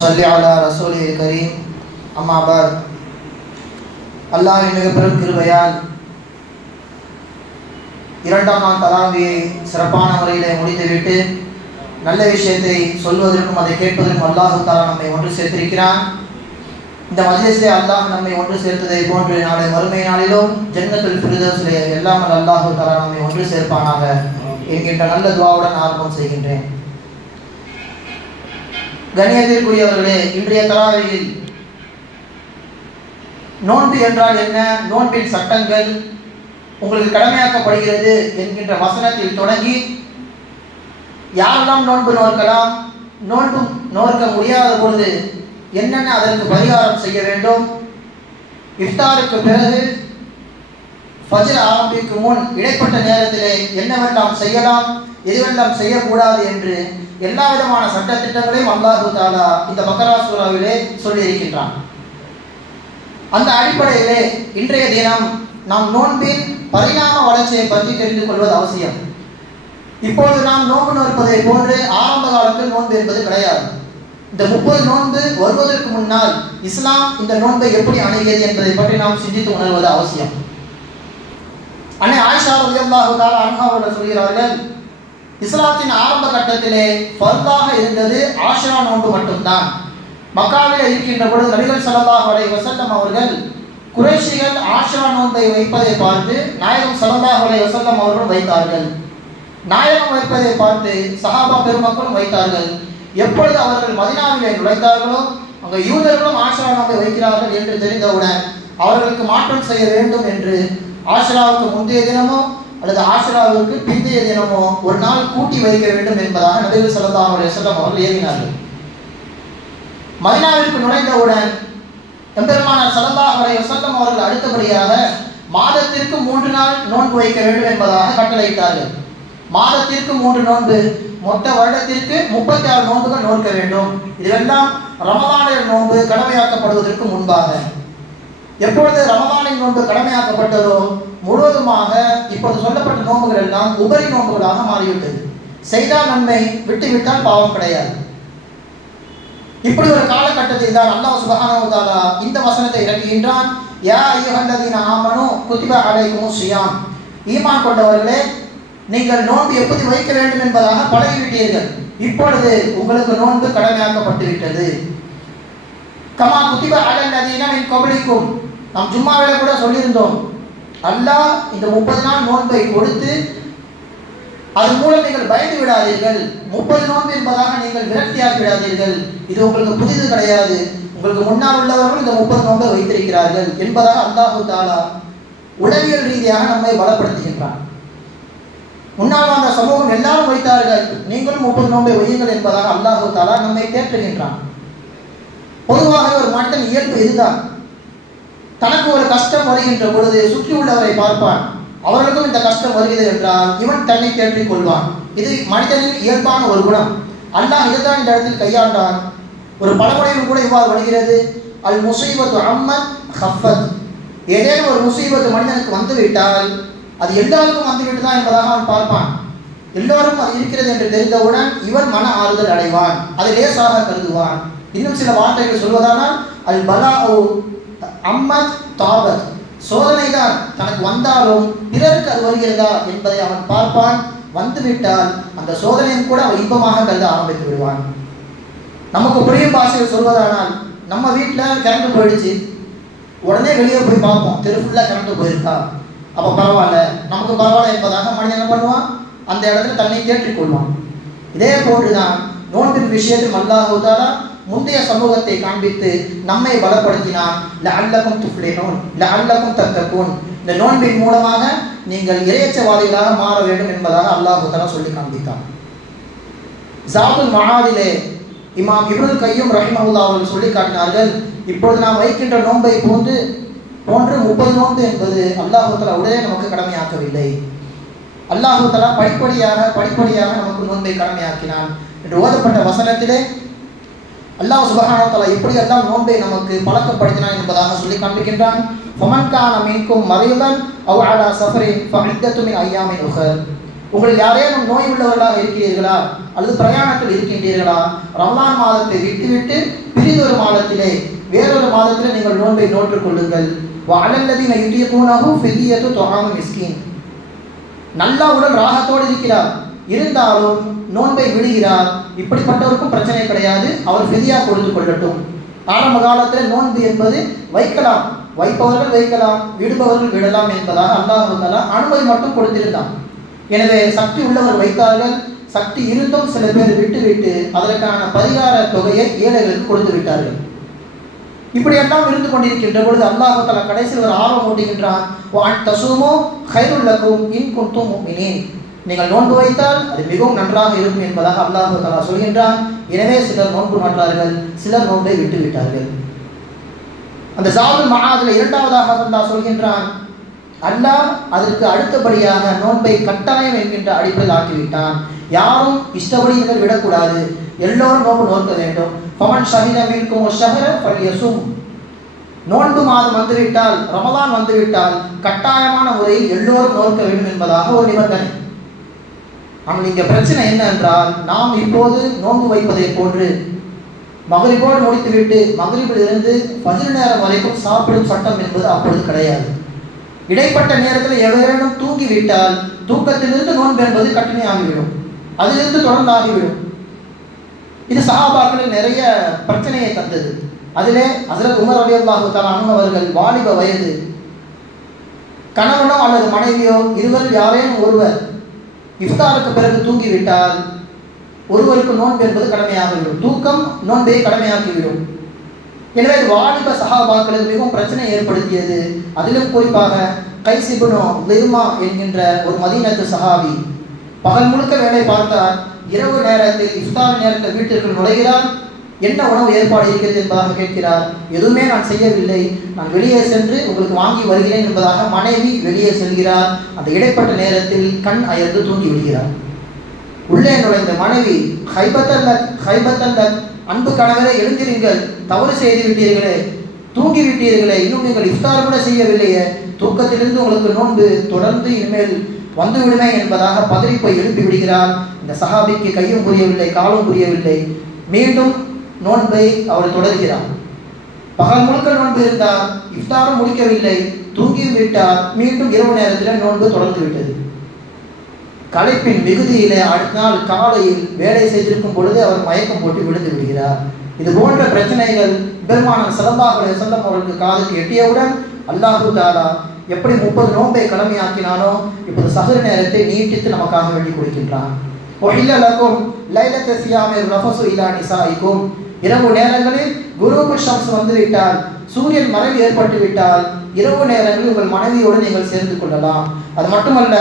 صلی علی رسول کریم அம்மா பாத். அல்லாஹ்வின் மிக பெரும் கிருபையால் இரண்டாம் நாள் தராவியை சிறப்பான முறையில் முடித்துவிட்டு நல்ல விஷயத்தை சொல்வதற்கும் அதை கேட்பதற்கும் அல்லாஹ் தஆலா நம்மை ஒன்று சேர்த்திருக்கிறான். இந்த மஜ்லிஸிலே அல்லாஹ் நம்மை ஒன்று சேர்த்ததை போன்று நாளை மறுமை நாளிலும் ஜன்னத்துல் ஃபிர்தௌஸிலே எல்லாம் அல்லாஹ் தஆலா நம்மை ஒன்று சேர்ப்பானாக என்கின்ற நல்ல துஆவுடன் ஆரம்பம் செய்கின்றேன். கண்ணியத்திற்குரியவர்களே, இன்றைய தராவியில் நோன்பு என்றால் என்ன, நோன்பின் சட்டங்கள் உங்களுக்கு கடமையாக்கப்படுகிறது என்கின்ற வசனத்தில் தொடங்கி யாரெல்லாம் நோன்பு நோக்கலாம், நோன்பு நோக்க முடியாத பொழுது என்னென்ன அதற்கு பரிகாரம் செய்ய வேண்டும், இஃப்தாருக்கு பிறகு ஃபஜ்ர் ஆரம்பிக்கும் முன் இடைப்பட்ட நேரத்திலே என்னவெல்லாம் செய்யலாம், எதுவெல்லாம் செய்யக்கூடாது என்று எல்லா விதமான சட்டத்திட்டங்களையும் அல்லாஹ் தஆலா இந்த பக்ரா சூராவிலே சொல்லியிருக்கின்றான். அந்த அடிப்படையிலே இன்றைய தினம் நாம் நோன்பின் பரிணாம வளர்ச்சியை பற்றி தெரிந்து கொள்வது அவசியம். இப்பொழுது நாம் நோன்பு நோற்பதை போன்று ஆரம்ப காலத்தில் நோன்பு என்பது கிடையாது. இந்த 30 நோன்பு வருவதற்கு முன்னால் இஸ்லாம் இந்த நோன்பை எப்படி அணுகியது என்பதை பற்றி நாம் சிந்தித்து உணர்வது அவசியம். அன்னை ஆயிஷா ரலியல்லாஹு தஆலா அன்ஹா அவர்கள் சொல்கிறார்கள், இஸ்லாத்தின் ஆரம்ப கட்டத்திலே ஃபர்தாக இருந்தது ஆஷுரா நோன்பு மட்டும்தான். மக்காவிலே இருக்கின்ற பொழுது நபிகள் ஸல்லல்லாஹு அலைஹி வஸல்லம் அவர்கள் குறைஷிகள் ஆஷுரா நோன்பை வைப்பதை பார்த்து நாயகம் ஸல்லல்லாஹு அலைஹி வஸல்லம் அவர்கள் வைத்தார்கள். நாயகம் வைப்பதை பார்த்து சஹாபா பெருமக்களும் வைத்தார்கள். எப்பொழுது அவர்கள் மதீனாவிலே நுழைந்தார்களோ அங்கே யூதர்களும் ஆஷுரா நோன்பை வைக்கிறார்கள் என்று தெரிந்தவுடன் அவர்களுக்கு மாற்றம் செய்ய வேண்டும் என்று ஆஷுராவுக்கு முந்தைய தினமோ அல்லது ஆஷுராவுக்கு பிந்தைய தினமோ ஒரு நாள் கூட்டி வைக்க வேண்டும் என்பதாக நபிகள் ஸல்லல்லாஹு அலைஹி வஸல்லம் அவர்கள் ஏவினார்கள். மதீனாவிற்கு நுழைந்தவுடன் எம்பெருமானார் ஸல்லல்லாஹு அலைஹி வஸல்லம் அவர்கள் அடுத்தபடியாக மாதத்திற்கு 3 நாள் நோன்பு வைக்க வேண்டும் என்பதாக கட்டளையிட்டார்கள். மாதத்திற்கு 3 நோன்பு, மொத்த வருடத்திற்கு 36 நோன்புகள் நோக்க வேண்டும். இதுவெல்லாம் ரமலானின் நோன்பு கடமையாக்கப்படுவதற்கு முன்பாக. எப்பொழுது ரமலானின் நோன்பு கடமையாக்கப்பட்டதோ முழுவதுமாக இப்போது சொல்லப்பட்ட நோன்புகள் எல்லாம் உபரி நோன்புகளாக மாறிவிட்டது. செய்தால் நன்மை, விட்டுவிட்டால் பாவம் கிடையாது. இப்படி ஒரு காலகட்டத்தில் தான் அல்லாஹ் சுப்ஹானஹு வ தஆலா இந்த வசனத்தை இறக்குகின்றான். யா அய்யுஹல்லதீன ஆமனூ குத்திப அலைக்குமுஸ் ஸியாம். ஈமான் கொண்டவர்களே, நீங்கள் நோன்பு எப்படி வைக்க வேண்டும் என்பதாக பழகிவிட்டீர்கள். இப்பொழுது உங்களுக்கு நோன்பு கடமையாக்கப்பட்டு விட்டது. கமா குத்திப அலல்லதீன மின் கப்லிக்கும். நாம் ஜும்மாவில கூட சொல்லியிருந்தோம், அல்லாஹ் இந்த 30 நாள் நோன்பை கொடுத்து அதன் மூலம் நீங்கள் பயந்து விடாதீர்கள், 30 நோன்பு என்பதாக நீங்கள் விரக்தியாகி விடாதீர்கள், இது உங்களுக்கு புதிது கிடையாது, உங்களுக்கு முன்னால் உள்ளவர்கள் இந்த 30 நோன்பை வைத்திருக்கிறார்கள் என்பதாக அல்லாஹ் தஆலா உளவியல் ரீதியாக நம்மை பலப்படுத்துகின்றான். முன்னால் வந்த சமூகம் எல்லாரும் வைத்தார்கள், நீங்களும் 30 நோன்பை வையுங்கள் என்பதாக அல்லாஹ் தஆலா நம்மை தேற்றுகின்றான். பொதுவாக ஒரு மனிதன் இயல்பு இதுதான். தனக்கு ஒரு கஷ்டம் வருகின்ற பொழுது சுற்றி உள்ளவரை பார்ப்பான், அவர்களுக்கும் இந்த கஷ்டம் வருகிறது என்றால் இவன் தன்னை தேற்றிக் கொள்வான். இது மனிதனின் இயல்பான ஒரு குணம். அல்லாஹ் இதுதான் இந்த இடத்தில் கையாண்டான். ஒரு பழமொழியில் கூட இவ்வாறு வருகிறது, அல் முஸீபத்து அம்மத் ஹஃபத். ஏதேனும் ஒரு முஸீபத்து மனிதனுக்கு வந்துவிட்டால் அது எல்லாருக்கும் வந்துவிட்டுதான் என்பதாக அவன் பார்ப்பான். எல்லோருக்கும் அது இருக்கிறது என்று தெரிந்தவுடன் இவன் மன ஆறுதல் அடைவான், அதை லேசாக கருதுவான். இன்னும் சில வார்த்தைகள் சொல்வதானால் அல் பலாஉ அம்மத் தாபத். சோதனை தான் தனக்கு வந்தாலும் பிறருக்கு அது வருகிறதா என்பதை அவன் பார்ப்பான். வந்துவிட்டால் அந்த சோதனையும் கூட அவன் இன்பமாக கருத ஆரம்பித்து விடுவான். நமக்கு புரியும் பாஷையில் சொல்வதானால், நம்ம வீட்டில் கரண்ட் போயிடுச்சு, உடனே வெளியே போய் பார்ப்போம், தெரு ஃபுல்லாக கரண்ட் போயிருக்கா, அப்போ பரவாயில்ல, நமக்கு பரவாயில்ல என்பதாக மனிதன் என்ன பண்ணுவான், அந்த இடத்துல தன்னை தேற்றிக் கொள்வான். இதே போன்றுதான் நோன்பின் விஷயத்தில் அல்லாஹ் தஆலா முந்தைய சமூகத்தை காண்பித்து நம்மை பலப்படுத்தினான். லஅல்லகும் துஃப்லிஹூன் லஅல்லகும் தத்தகூன். இந்த நோன்பின் மூலமாக நீங்கள் இறையச்சவாதிகளாக மாற வேண்டும் என்பதாக அல்லாஹ் தஆலா சொல்லி காண்பித்தான். ஸாதுல் மஆதிலே இமாம் இப்னுல் கய்யூம் ரஹிமஹுல்லாஹ் அவர்கள் சொல்லி காட்டினார்கள், இப்பொழுது நாம் வைக்கின்ற நோன்பை போன்று 30 நோன்பு என்பது அல்லாஹ் தஆலா உடனே நமக்கு கடமையாக்கவில்லை. அல்லாஹ் தஆலா படிப்படியாக நமக்கு நோன்பை கடமையாக்கினான் என்று ஓதப்பட்ட வசனத்திலே அல்லாஹ் சுப்ஹானஹு வ தஆலா எப்படி எல்லாம் நோன்பை நமக்கு பழக்கப்படுத்தினான் என்பதாக சொல்லி காண்பிக்கின்றான். ஃபமன் கான மின்கும் மரீதன் அவ் அலா ஸஃபரின் ஃபஇத்தத்து மின் அய்யாமின் உஹர். உங்களில் யாரேனும் நோய் உள்ளவர்களாக இருக்கிறீர்களா அல்லது பிரயாணத்தில் இருக்கின்றீர்களா, ரமலான் மாதத்தை விட்டுவிட்டு பிரிதொரு மாதத்திலே வேறொரு மாதத்திலே நீங்கள் நோன்பை நோற்றுக் கொள்ளுங்கள். வஅலல்லதீன யுதீகூனஹு ஃபித்யத்து துஆமு மிஸ்கீன். நல்ல உடல் ராகத்தோடு இருக்கிறார், இருந்தாலும் நோன்பை விடுகிறார், இப்படிப்பட்டவருக்கும் பிரச்சனை கிடையாது, அவர் ஃபித்யா கொடுத்து கொள்ளட்டும். ஆரம்ப காலத்தில் நோன்பு என்பது வைக்கலாம், வைப்பவர்கள் வைக்கலாம், விடுபவர்கள் விடலாம் என்பதாக அல்லாஹ் தஆலா அனுமதி மட்டும் கொடுத்திருந்தான். எனவே சக்தி உள்ளவர் வைத்தார்கள், சக்தி இருந்தும் சில பேர் விட்டுவிட்டு அதற்கான பரிகார தொகையை ஏழைகளுக்கு கொடுத்து விட்டார்கள். இப்படியெல்லாம் இருந்து கொண்டிருக்கின்ற பொழுது அல்லாஹ் தஆலா கடைசியில் ஒரு ஆர்வம் ஊட்டுகின்றான். வஅன் தஸூமு கைருல் லக்கும் இன் குன்தும் முஃமினீன். நீங்கள் நோன்பு வைத்தால் அது மிகவும் நன்றாக இருக்கும் என்பதாக அல்லாஹ் தஆலா சொல்கின்றான். எனவே சிலர் நோன்பு நோற்றார்கள், சிலர் நோன்பை விட்டு விட்டார்கள். அந்த ஜாதுல் மஆதில் இரண்டாவதாக அல்லாஹ் சொல்கின்றான், அல்லாஹ் அதற்கு அடுத்தபடியாக நோன்பை கட்டாயம் என்கின்ற அடிப்படையில் ஆக்கிவிட்டான். யாரும் இஷ்டப்படி நீங்கள் விடக்கூடாது, எல்லோரும் நோன்பு நோக்க வேண்டும். ஃபமன் ஷஹித மின்கும் ஷஹர ஃபல்யஸும். நோன்பு மாதம் வந்துவிட்டால், ரமலான் வந்துவிட்டால் கட்டாயமான முறையில் எல்லோரும் நோக்க வேண்டும் என்பதாக ஒரு நிபந்தனை. ஆனால் இங்கே பிரச்சனை என்ன என்றால், நாம் இப்போது நோன்பு வைப்பதை போன்று மகரிபோடு முடித்துவிட்டு மகரிபில் இருந்து ஃபஜ்ர் நேரம் வரைக்கும் சாப்பிடும் சட்டம் என்பது அப்பொழுது கிடையாது. இடைப்பட்ட நேரத்தில் எவரேனும் தூங்கிவிட்டால் தூக்கத்திலிருந்து நோன்பு என்பது கட்டுமையாகிவிடும், அதிலிருந்து தொடர்ந்து ஆகிவிடும். இது சஹாபாக்களில் நிறைய பிரச்சனையை தந்தது. அதிலே ஹஸரத் உமர் ரலியல்லாஹு தஆலா அன்ஹு அவர்கள் வாலிப வயது, கணவனோ அல்லது மனைவியோ இருவரில் யாரேனும் ஒருவர் இஃப்தாருக்கு பிறகு தூங்கிவிட்டால் ஒருவருக்கு நோன்பு என்பது கடமையாகிவிடும், தூக்கம் நோன்பை கடமையாக்கிவிடும். எனவே வாலிப சஹாபாக்களுக்கு மிகவும் பிரச்சனை ஏற்படுத்தியது. அதிலும் குறிப்பாக கைஸ் இப்னு லிர்மா என்கின்ற ஒரு மதீனத்து சஹாபி பகல் முழுக்க வேலை பார்த்தார், இரவு நேரத்தில் இஃப்தார் நேரத்தில் வீட்டிற்கு நுழைகிறார். என்ன உணவு ஏற்பாடு இருக்கிறது என்பதாக கேட்கிறார். எதுவுமே நான் செய்யவில்லை, நான் வெளியே சென்று உங்களுக்கு வாங்கி வருகிறேன் என்பதாக மனைவி வெளியே செல்கிறார். அந்த இடைப்பட்ட நேரத்தில் கண் அயர்ந்து தூங்கி விடுகிறார். உள்ளே நுழைந்த மனைவி, ஹைபத்தல்ல அன்பு கணவரை எழுந்திருங்கள், தவறு செய்து விட்டீர்களே, தூங்கி விட்டீர்களே, இன்னும் நீங்கள் இஃப்தார் கூட செய்யவில்லையே, தூக்கத்திலிருந்து உங்களுக்கு நோன்பு தொடர்ந்து இனிமேல் வந்துவிடுமே என்பதாக பதறி போய் எழுப்பி விடுகிறார். இந்த சஹாபிக்கு கையும் புரியவில்லை, காலும் புரியவில்லை. மீண்டும் நோன்பை அவர் தொடர்கிறார். பகல் முழுக்க நோன்பு இருந்தார், இஃப்தாரும் முடிக்கவில்லை, தூங்கியும் விட்டார். மீண்டும் இரவு நேரத்தில் நோன்பு தொடர்ந்து விட்டது. களைப்பின் மிகுதியிலே அடுத்த நாள் காலையில் வேலை செய்திருக்கும் பொழுது அவர் மயக்கம் போட்டு விழுந்து விடுகிறார். இது போன்ற பிரச்சனைகள் பெருமானார் ஸல்லல்லாஹு அலைஹி வஸல்லம் அவர்களுக்கு காதுக்கு எட்டியவுடன் அல்லாஹு தஆலா எப்படி 30 நோன்பை கடமையாக்கினானோ இப்போது சஹர் நேரத்தை நீட்டித்து நமக்காக வேண்டி கொடுக்கின்றான். வஹில்ல லகும் லைலத்த சியாமி ரஃபஸு இலா நிசாயிக்கும். இரவு நேரங்களில் குரூபு ஷம்ஸ் வந்துவிட்டால், சூரியன் மறைவு ஏற்பட்டு விட்டால் இரவு நேரங்களில் உங்கள் மனைவியோடு நீங்கள் சேர்ந்து கொள்ளலாம். அது மட்டுமல்ல,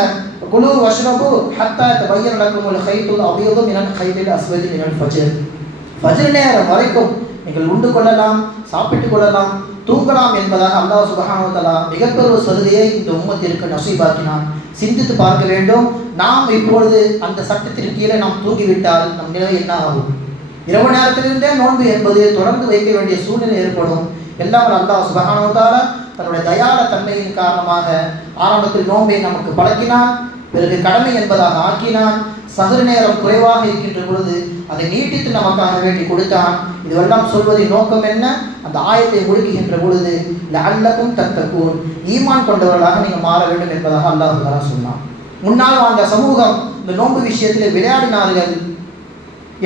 குலு வஷ்ரபு ஹத்தா தபய்யன லக்குமுல் கைத்துல் அபியது மினல் கைத்தில் அஸ்வதி மினல் ஃபஜ்ர். ஃபஜ்ர் நேரம் வரைக்கும் நீங்கள் உண்டு கொள்ளலாம், சாப்பிட்டு கொள்ளலாம், தூங்கலாம் என்பதாக அல்லாஹ் சுப்ஹானஹு வ தஆலா மிகப்பெரிய சலுகையை இந்த உம்மத்திற்கு நசீபாக்கினான். சிந்தித்து பார்க்க வேண்டும். நாம் இப்பொழுது அந்த சட்டத்திற்கு கீழே நாம் தூங்கிவிட்டால் நம் நிலை என்ன ஆகும்? இரவு நேரத்திலிருந்தே நோன்பு என்பது தொடர்ந்து வைக்க வேண்டிய சூழ்நிலை ஏற்படும். எல்லாம் அல்லாஹ் சுப்ஹானஹு வ தஆலா தன்னுடைய தயால தன்மையின் காரணமாக ஆரம்பத்தில் நோன்பை நமக்கு பழக்கினான், பிறகு கடமை என்பதாக ஆக்கினான். சஹர் நேரம் குறைவாக இருக்கின்ற பொழுது அதை நீட்டித்து நமக்காக வேண்டி கொடுத்தான். இதுவெல்லாம் சொல்வதின் நோக்கம் என்ன? அந்த ஆயத்தை முடிக்கின்ற பொழுது லஅல்லக்கும் தத்தகூன், ஈமான் கொண்டவர்களாக நீங்கள் மாற வேண்டும் என்பதாக அல்லாஹ் தஆலா சொன்னான். முன்னால் வாழ்ந்த சமூகம் இந்த நோன்பு விஷயத்தில் விளையாடினார்கள்,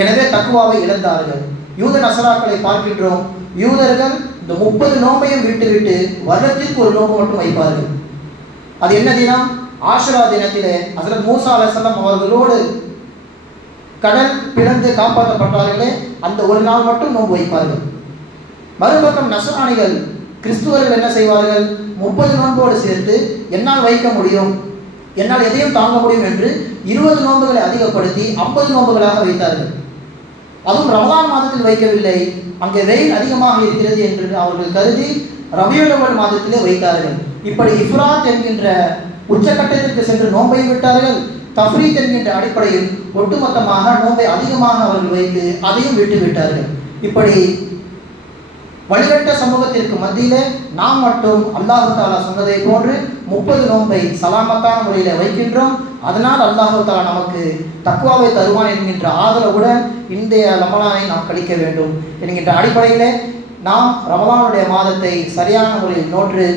எனவே தக்குவாவை இழந்தார்கள். யூத நசராக்களை பார்க்கின்றோம். யூதர்கள் இந்த 30 நோன்பையும் விட்டுவிட்டு வருடத்திற்கு ஒரு நோன்பு மட்டும் வைப்பார்கள். அது என்ன தினம்? ஆஷுரா தினத்திலே ஹஸரத் மூசா அலைஹிஸ்ஸலாம் அவர்களோடு கடல் பிளந்து காப்பாற்றப்பட்டார்களே, அந்த ஒரு நாள் மட்டும் நோன்பு வைப்பார்கள். மறுபக்கம் நஸ்ரானிகள் கிறிஸ்துவர்கள் என்ன செய்வார்கள்? 30 நோன்போடு சேர்த்து என்னால் வைக்க முடியும், என்னால் எதையும் தாங்க முடியும் என்று 20 நோன்புகளை அதிகப்படுத்தி 50 நோன்புகளாக வைத்தார்கள். அதுவும் ரமலான் மாதத்தில் வைக்கவில்லை, அங்கே வெயில் அதிகமாக இருக்கிறது என்று அவர்கள் கருதி ரபியுல் அவ்வல் மாதத்திலே வைத்தார்கள். இப்படி இஃப்ராத் என்கின்ற உச்சக்கட்டத்திற்கு சென்று நோன்பை விட்டார்கள். தஃப்ரீத் என்கின்ற அடிப்படையில் ஒட்டுமொத்தமாக நோன்பை அதிகமாக அவர்கள் வைத்து அதையும் விட்டு விட்டார்கள். இப்படி வழிகட்ட சமூகத்திற்கு மத்தியிலே நாம் மட்டும் அல்லாஹு தாலா சொன்னதை போன்று 30 நோன்பை சலாமத்தான முறையில் வைக்கின்றோம். அதனால் அல்லாஹு தாலா நமக்கு தக்வாவை தருவான் என்கின்ற ஆதரவுடன் இன்றைய ரமலானை நாம் கழிக்க வேண்டும் என்கின்ற அடிப்படையிலே நாம் ரமலானுடைய மாதத்தை சரியான முறையில் நோற்று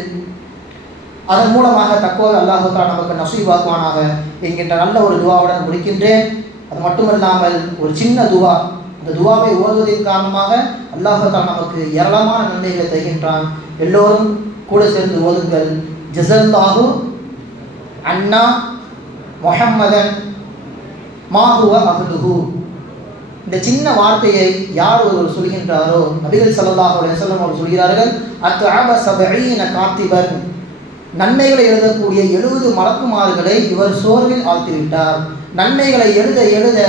அதன் மூலமாக தக்வாவை அல்லாஹு தாலா நமக்கு நசீபாக்குவானாக என்கின்ற நல்ல ஒரு துவாவுடன் முடிக்கின்றேன். அது மட்டுமல்லாமல் ஒரு சின்ன துவா, அந்த துவாவை ஓதுவதன் காரணமாக அல்லாஹ் தஆலா நமக்கு ஏராளமான நன்மைகளை தருகின்றான். எல்லோரும் கூட சேர்ந்து ஓதுங்கள். ஜஸல்லாஹு அன்னா முஹம்மதன் மா ஹுவ அஹ்லுஹு. இந்த சின்ன வார்த்தையை யார் ஒருவர் சொல்கின்றாரோ, நபிகள் ஸல்லல்லாஹு அலைஹி வஸல்லம் அவர்கள் சொல்கிறார்கள், அத்அப 70 காத்திபன், நன்மைகளை எழுதக்கூடிய 70 மலக்குமார்களை இவர் சோர்வில் ஆழ்த்திவிட்டார். நன்மைகளை எழுத எழுத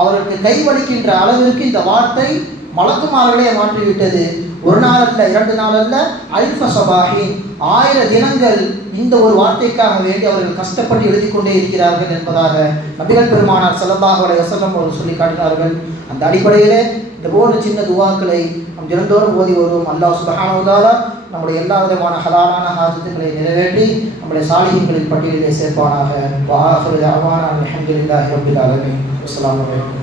அவருக்கு கைவலிக்கின்ற அளவிற்கு இந்த வார்த்தை மலக்குமார்களே மாற்றிவிட்டது. ஒரு நாள் அல்ல, 2 நாள் அல்ல, அல்ஃப சபாஹின், 1000 தினங்கள் இந்த ஒரு வார்த்தைக்காக வேண்டி அவர்கள் கஷ்டப்பட்டு எழுதி கொண்டே இருக்கிறார்கள் என்பதாக நபிகள் பெருமானார் ஸல்லல்லாஹு அலைஹி வஸல்லம் அவர்கள் சொல்லி காட்டினார்கள். அந்த அடிப்படையிலே இந்த போன்ற சின்ன துவாக்களை நம் தினந்தோறும் ஓதி வருவோம். அல்லாஹ் சுப்ஹானஹு வ தஆலா நம்முடைய எல்லா விதமான ஹலாலான ஹாஜத்துக்களை நிறைவேற்றி நம்முடைய சாலிஹீன்களின் பட்டியலிலே சேர்ப்பானாக. வ ஆகிரு தஅவானா அல்ஹம்துலில்லாஹி ரப்பில் ஆலமீன். அஸ்ஸலாமு அலைக்கும்.